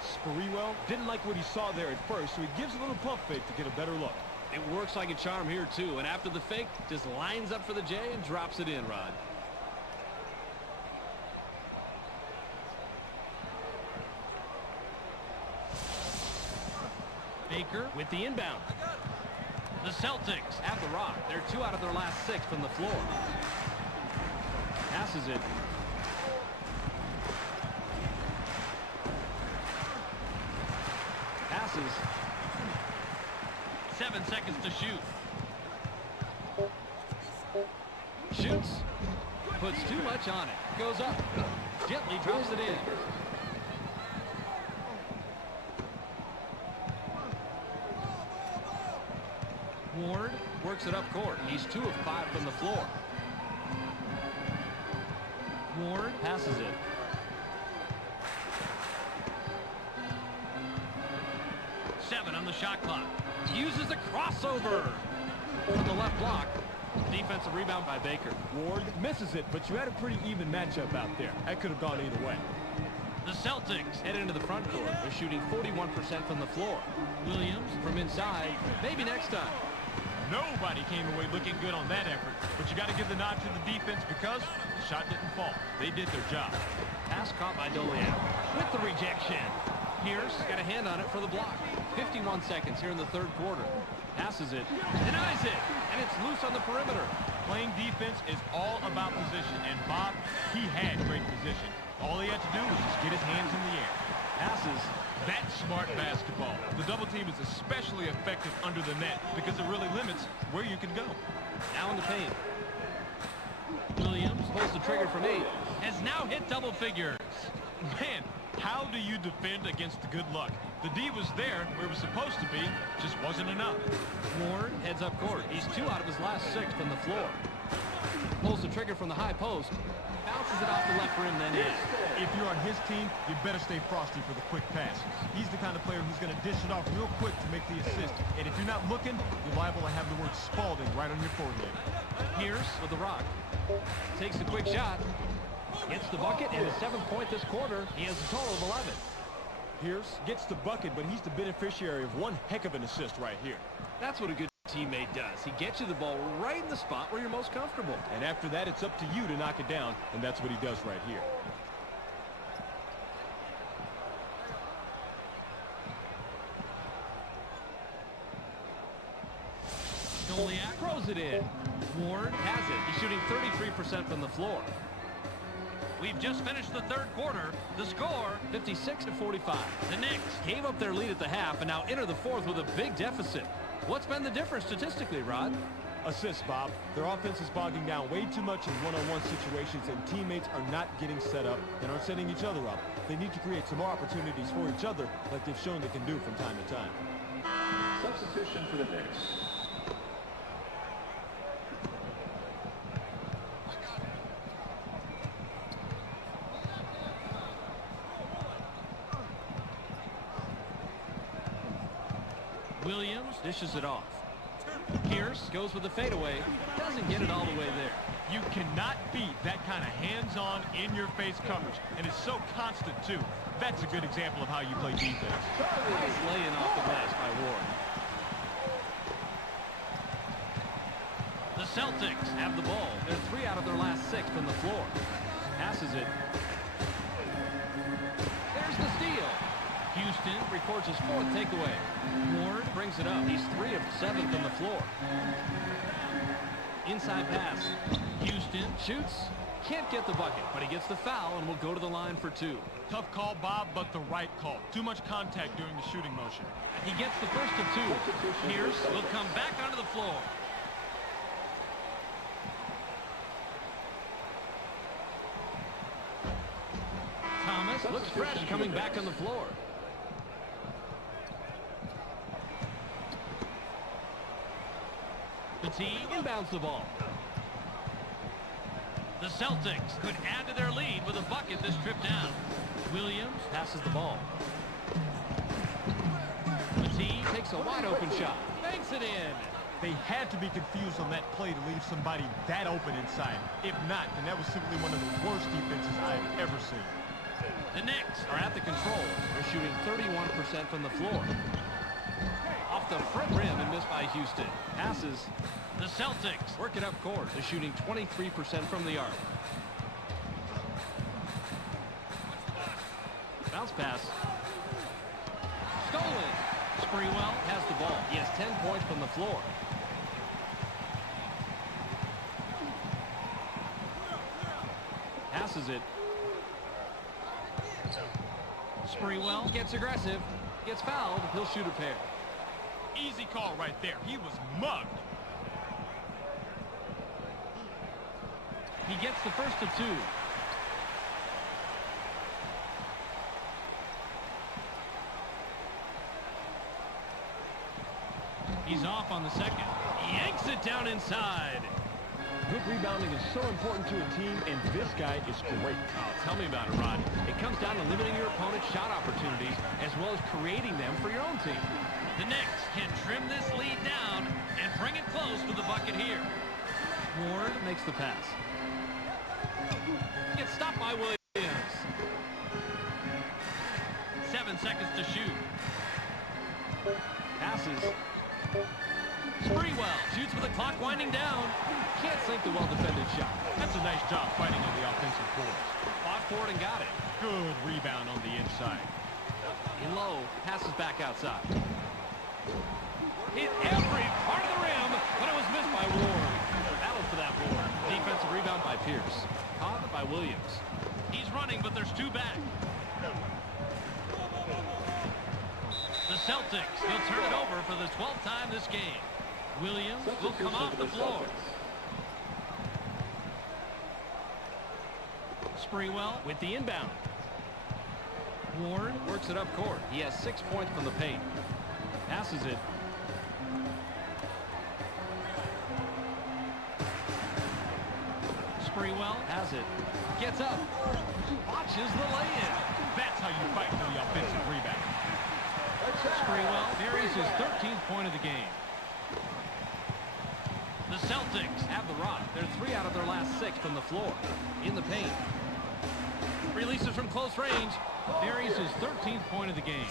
Sprewell didn't like what he saw there at first, so he gives a little pump fake to get a better look. It works like a charm here, too. And after the fake, just lines up for the J and drops it in, Rod. Baker with the inbound. The Celtics have the rock. They're 2 out of their last 6 from the floor. Passes it. Passes. 7 seconds to shoot. Shoots. Puts too much on it. Goes up. Gently drops it in. Ward works it up court. He's 2 of 5 from the floor. Ward passes it. Seven on the shot clock. Uses a crossover from the left block. Defensive rebound by Baker. Ward misses it, but you had a pretty even matchup out there. That could have gone either way. The Celtics head into the front court. They're shooting 41% from the floor. Williams from inside. Maybe next time. Nobody came away looking good on that effort, but you got to give the nod to the defense because the shot didn't fall. They did their job. Pass caught by Doliak with the rejection. Pierce got a hand on it for the block. 51 seconds here in the third quarter. Passes it, denies it, and it's loose on the perimeter. Playing defense is all about position, and Bob, he had great position. All he had to do was just get his hands in the air. Passes. That's smart basketball. The double team is especially effective under the net because it really limits where you can go. Now in the paint. Williams pulls the trigger from 8. Has now hit double figures. Man, how do you defend against the good luck? The D was there where it was supposed to be, just wasn't enough. Ward heads up court. He's 2 out of his last 6 from the floor. Pulls the trigger from the high post. Bounces it off the left rim, then in. If you're on his team, you better stay frosty for the quick pass. He's the kind of player who's going to dish it off real quick to make the assist. And if you're not looking, you're liable to have the word Spalding right on your forehead. Pierce with the rock. Takes the quick shot. Gets the bucket and his 7th point this quarter. He has a total of 11. Pierce gets the bucket, but he's the beneficiary of one heck of an assist right here. That's what a good teammate does. He gets you the ball right in the spot where you're most comfortable. And after that, it's up to you to knock it down, and that's what he does right here. Doliak throws it in. Ward has it. He's shooting 33% from the floor. We've just finished the third quarter. The score, 56-45. The Knicks gave up their lead at the half and now enter the fourth with a big deficit. What's been the difference statistically, Rod? Assists, Bob. Their offense is bogging down way too much in one-on-one situations, and teammates are not getting set up and aren't setting each other up. They need to create some more opportunities for each other like they've shown they can do from time to time. Substitution for the Knicks. Williams dishes it off. Pierce goes with the fadeaway. Doesn't get it all the way there. You cannot beat that kind of hands-on, in-your-face coverage. And it's so constant, too. That's a good example of how you play defense. Nice laying off the glass by Ward. The Celtics have the ball. They're 3 out of their last 6 from the floor. Passes it. There's the steal. Houston records his 4th takeaway. Ward brings it up. He's 3 of 7 from the floor. Inside pass. Houston shoots. Can't get the bucket, but he gets the foul and will go to the line for 2. Tough call, Bob, but the right call. Too much contact during the shooting motion. He gets the first of 2. Pierce will come back onto the floor. Thomas looks fresh coming back on the floor. The team inbounds the ball. The Celtics could add to their lead with a bucket this trip down. Williams passes the ball. The team takes a wide open shot. Banks it in. They had to be confused on that play to leave somebody that open inside. If not, then that was simply one of the worst defenses I've ever seen. The Knicks are at the controls. They're shooting 31% from the floor. Off the front rim and missed by Houston. Passes. The Celtics work it up court. They're shooting 23% from the arc. Bounce pass. Stolen. Sprewell has the ball. He has 10 points from the floor. Passes it. Sprewell gets aggressive. Gets fouled. He'll shoot a pair. Easy call right there. He was mugged. He gets the first of 2. He's off on the second. Yanks it down inside. Good rebounding is so important to a team, and this guy is great. Oh, tell me about it, Rod. It comes down to limiting your opponent's shot opportunities as well as creating them for your own team. The Knicks can trim this lead down and bring it close with the bucket here. Ward makes the pass. Gets stopped by Williams. 7 seconds to shoot. Passes. Sprewell shoots with the clock winding down. Can't sink the well-defended shot. That's a nice job fighting on the offensive boards. Fought for it and got it. Good rebound on the inside. In low, passes back outside. Hit every part of the rim, but it was missed by Ward. Battle for that board. Defensive rebound by Pierce. Caught by Williams. He's running, but there's 2 back. The Celtics will turn it over for the 12th time this game. Williams will come off the floor. Sprewell with the inbound. Ward works it up court. He has 6 points from the paint. Passes it. Sprewell has it. Gets up. Watches the lay-in. That's how you fight for the offensive rebound. Sprewell buries his 13th point of the game. The Celtics have the rock. They're 3 out of their last 6 from the floor. In the paint. Releases from close range. Buries his 13th point of the game.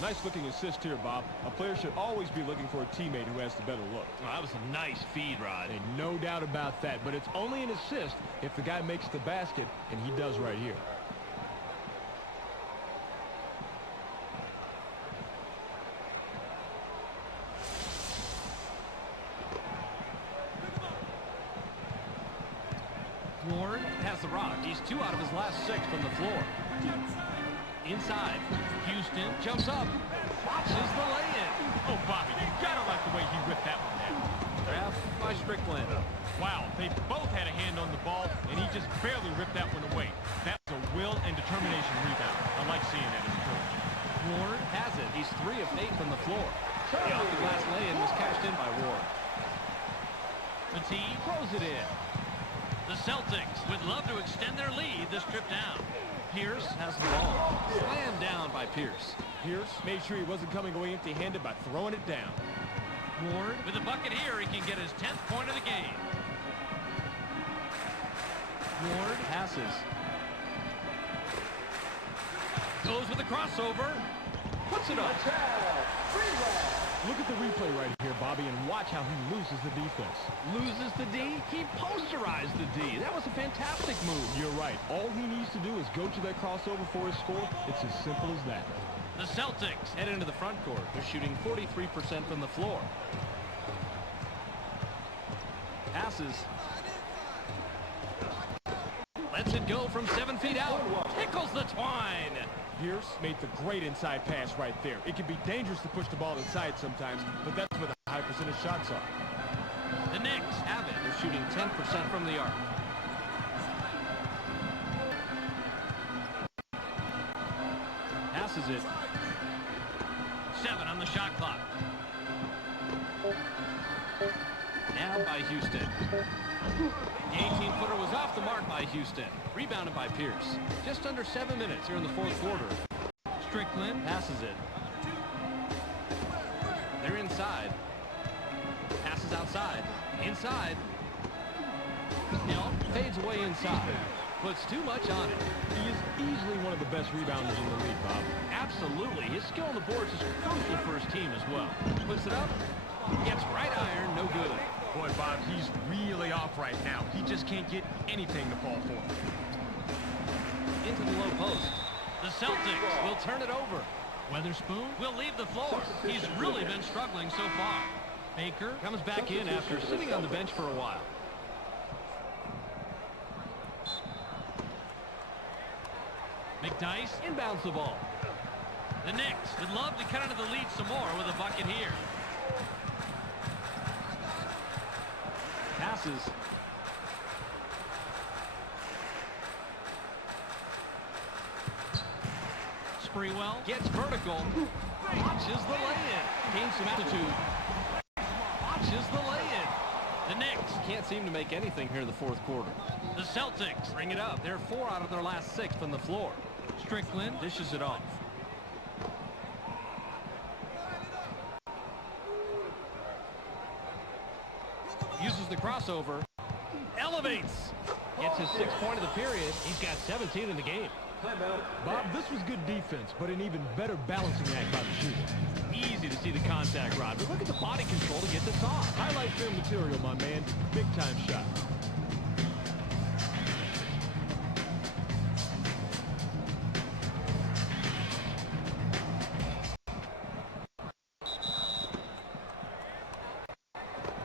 Nice looking assist here, Bob. A player should always be looking for a teammate who has the better look. Oh, that was a nice feed, Rod. And no doubt about that, but it's only an assist if the guy makes the basket, and he does right here. Ward has the rock. He's 2 out of his last 6 from the floor. Inside. Houston jumps up. Watches the lay-in. Oh, Bobby, you gotta like the way he ripped that one down. Grab by Strickland. Wow, they both had a hand on the ball, and he just barely ripped that one away. That's a will and determination rebound. I like seeing that as a coach. Ward has it. He's 3 of 8 from the floor. The off-the-glass lay-in was cashed in by Ward. Petit throws it in. The Celtics would love to extend their lead this trip down. Pierce has the ball. Slammed down by Pierce. Pierce made sure he wasn't coming away empty-handed by throwing it down. Ward with a bucket here. He can get his 10th point of the game. Ward passes. Goes with the crossover. Puts it up. Look at the replay right here, Bobby, and watch how he loses the defense. Loses the D. He posterized the D. That was a fantastic move. You're right. All he needs to do is go to that crossover for his score. It's as simple as that. The Celtics head into the front court. They're shooting 43% from the floor. Passes. Lets it go from 7 feet out. Tickles the twine. Pierce made the great inside pass right there. It can be dangerous to push the ball inside sometimes, but that's where the high percentage shots are. The Knicks have it. They're shooting 10% from the arc. Passes it. 7 on the shot clock. Now by Houston. The 18-footer was off the mark by Houston. Rebounded by Pierce. Just under 7 minutes here in the 4th quarter. Strickland passes it. They're inside. Passes outside. Inside. Hill fades away inside. Puts too much on it. He is easily one of the best rebounders in the league, Bob. Absolutely. His skill on the boards is crucial for his team as well. Puts it up. Gets right iron. No good. Boy, Bob, he's really off right now. He just can't get anything to fall for. Into the low post. The Celtics will turn it over. Weatherspoon will leave the floor. He's really been struggling so far. Baker comes back in after sitting on the bench for a while. McDyess inbounds the ball. The Knicks would love to cut into the lead some more with a bucket here. Passes. Sprewell gets vertical. Watches the lay-in. Gains some altitude. Watches the lay-in. The Knicks Can't seem to make anything here in the fourth quarter. The Celtics Bring it up. They're 4 out of their last 6 from the floor. Strickland dishes it off. Uses the crossover. Elevates. Gets his 6th point of the period. He's got 17 in the game. Bob, this was good defense, but an even better balancing act by the shooter. Easy to see the contact, Rod, but look at the body control to get this off. Highlight film material, my man. Big time shot.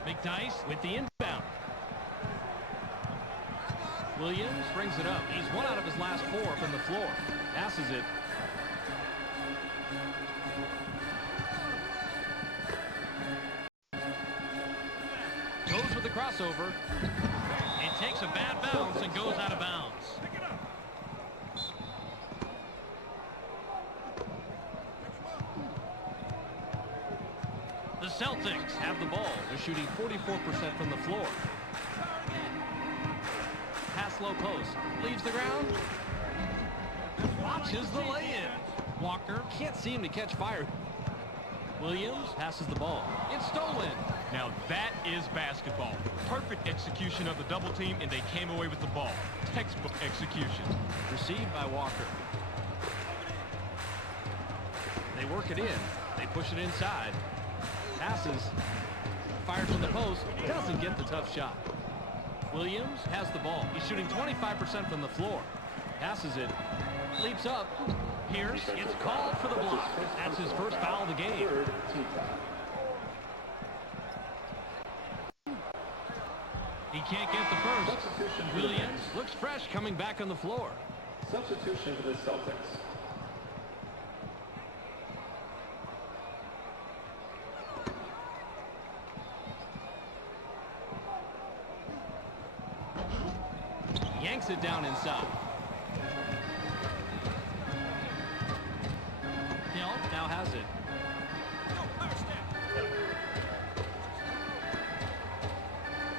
McDyess With the inbound. Williams brings it up. He's 1 out of his last 4 from the floor. Passes it. Goes with the crossover. It takes a bad bounce and goes out of bounds. The Celtics Have the ball. They're shooting 44% from the floor. Pass low post. Leaves the ground. Watches the lay-in. Walker Can't seem to catch fire. Williams passes the ball. It's stolen. Now that is basketball. Perfect execution of the double team, and they came away with the ball. Textbook execution. Received by Walker. They work it in. They push it inside. Passes. Fires from the post. Doesn't get the tough shot. Williams has the ball. He's shooting 25% from the floor. Passes it. Leaps up. Pierce gets called for the block. That's his first foul of the game. He can't get the first. Williams looks fresh coming back on the floor. Substitution for the Celtics. Yanks it down inside. Hill now has it.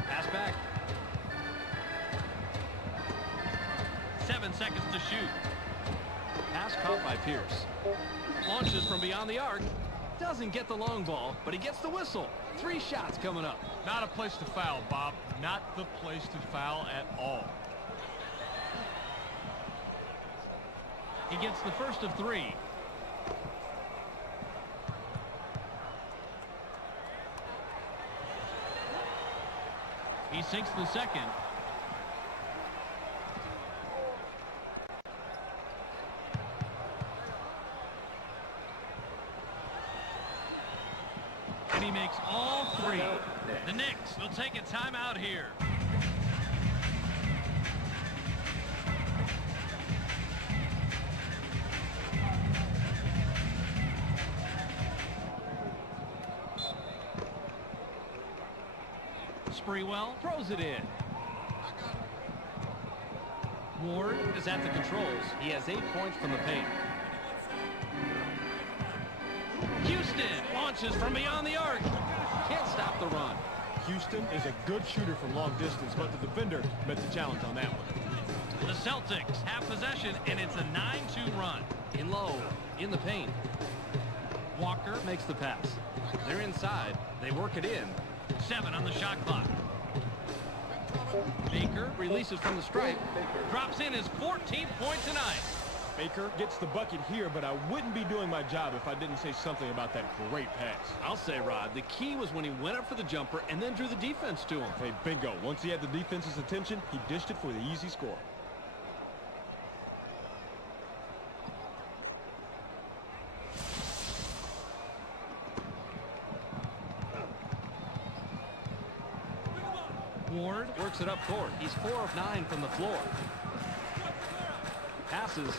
Pass back. 7 seconds to shoot. Pass caught by Pierce. Launches from beyond the arc. Doesn't get the long ball, but he gets the whistle. 3 shots coming up. Not a place to foul, Bob. Not the place to foul at all. He gets the first of 3. He sinks the second. And he makes all 3. The Knicks will take a timeout here. Sprewell Throws it in. Ward Is at the controls. He has 8 points from the paint. Houston launches from beyond the arc. Can't stop the run. Houston is a good shooter from long distance, but the defender met the challenge on that one. The Celtics have possession, and it's a 9-2 run. In low. In the paint. Walker Makes the pass. They're inside. They work it in. 7 on the shot clock. Baker releases from the stripe. Drops in his 14th point tonight. Baker gets the bucket here, but I wouldn't be doing my job if I didn't say something about that great pass. I'll say, Rod, the key was when he went up for the jumper and then drew the defense to him. Hey, bingo. Once he had the defense's attention, he dished it for the easy score. Ward Works it up court. He's 4 of 9 from the floor. Passes.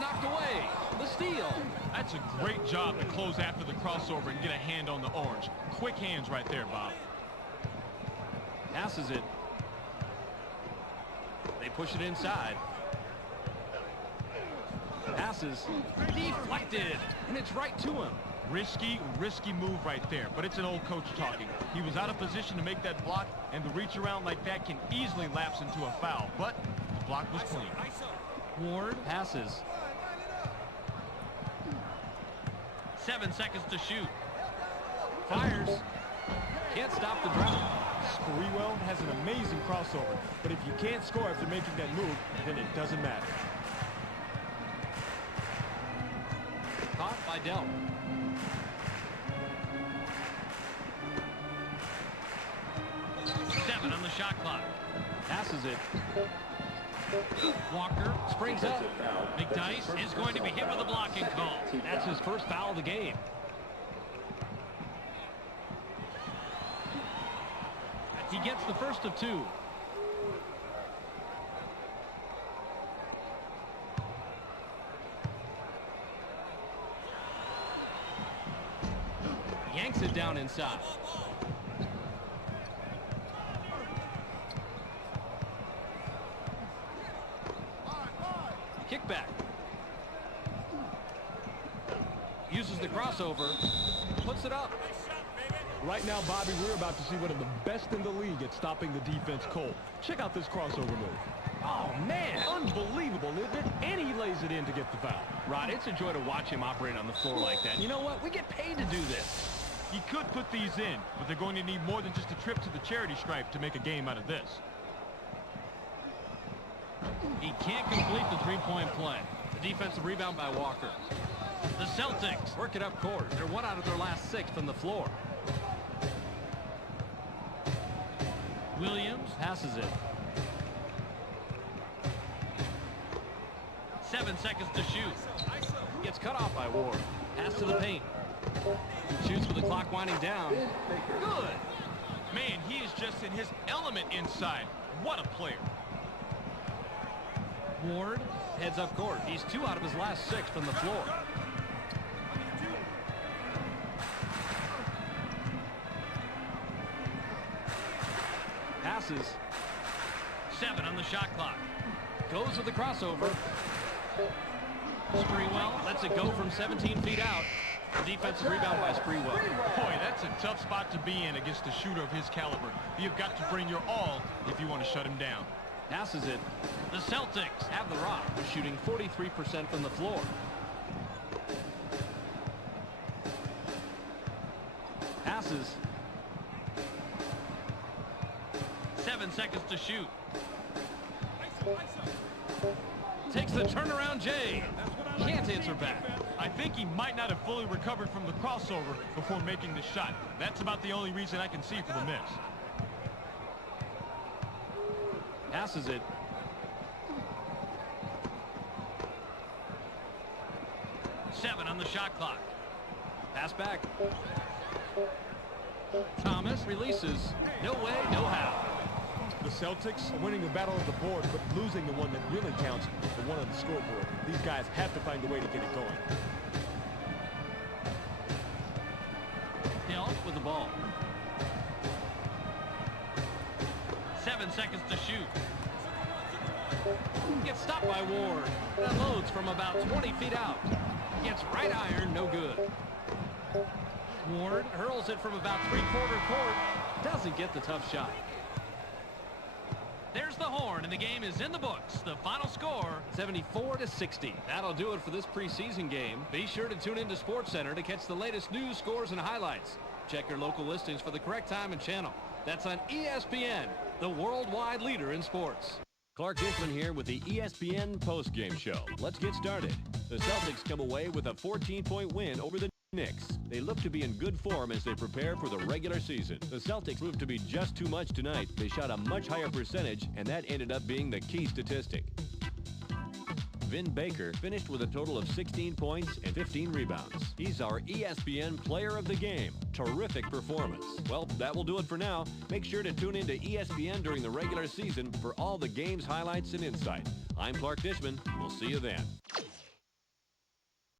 knocked away. The steal. That's a great job to close after the crossover and get a hand on the orange. Quick hands right there, Bob. Passes it. They push it inside. Passes. Deflected. And it's right to him. Risky move right there, but it's an old coach talking. He was out of position to make that block, and the reach around like that can easily lapse into a foul, but the block was clean. Ward passes. 7 seconds to shoot. Fires. Can't stop the dribble. Sprewell has an amazing crossover, but if you can't score after making that move, then it doesn't matter. Caught by Dell. Seven on the shot clock. Passes it. Walker springs up. McDyess is going to be hit with a blocking call. That's his first foul of the game. He gets the first of two. Yanks it down inside. Kickback. Uses the crossover. Puts it up. Right now, Bobby, we're about to see one of the best in the league at stopping the defense cold. Check out this crossover move. Oh, man. Unbelievable, isn't it? And he lays it in to get the foul. Rod, it's a joy to watch him operate on the floor like that. You know what? We get paid to do this. He could put these in, but they're going to need more than just a trip to the charity stripe to make a game out of this. He can't complete the three-point play. The defensive rebound by Walker. The Celtics work it up court. They're 1 out of their last 6 from the floor. Williams passes it. 7 seconds to shoot. Gets cut off by Ward. Pass to the paint. Shoots with the clock winding down. Good. Man, he is just in his element inside. What a player. Ward heads up court. He's 2 out of his last 6 from the floor. Passes. 7 on the shot clock. Goes with the crossover. Sprewell lets it go from 17 feet out. The defensive rebound by Sprewell. Boy, that's a tough spot to be in against a shooter of his caliber. You've got to bring your all if you want to shut him down. Passes it. The Celtics have the rock. They're shooting 43% from the floor. Passes. 7 seconds to shoot. Takes the turnaround J. Can't answer back. I think he might not have fully recovered from the crossover before making the shot. That's about the only reason I can see for the miss. Passes it. Seven on the shot clock. Pass back. Thomas releases. No way, no how. The Celtics are winning the battle of the board, but losing the one that really counts, the one on the scoreboard. These guys have to find a way to get it going. Hill with the ball. 7 seconds to shoot. Gets stopped by Ward. That loads from about 20 feet out. Gets right iron, no good. Ward hurls it from about three-quarter court. Doesn't get the tough shot. There's the horn, and the game is in the books. The final score, 74-60. That'll do it for this preseason game. Be sure to tune into SportsCenter to catch the latest news, scores, and highlights. Check your local listings for the correct time and channel. That's on ESPN, the worldwide leader in sports. Clark Dishman here with the ESPN postgame show. Let's get started. The Celtics come away with a 14-point win over the Knicks. They look to be in good form as they prepare for the regular season. The Celtics proved to be just too much tonight. They shot a much higher percentage, and that ended up being the key statistic. Vin Baker finished with a total of 16 points and 15 rebounds. He's our ESPN Player of the Game. Terrific performance. Well, that will do it for now. Make sure to tune into ESPN during the regular season for all the game's highlights and insight. I'm Clark Dishman. We'll see you then.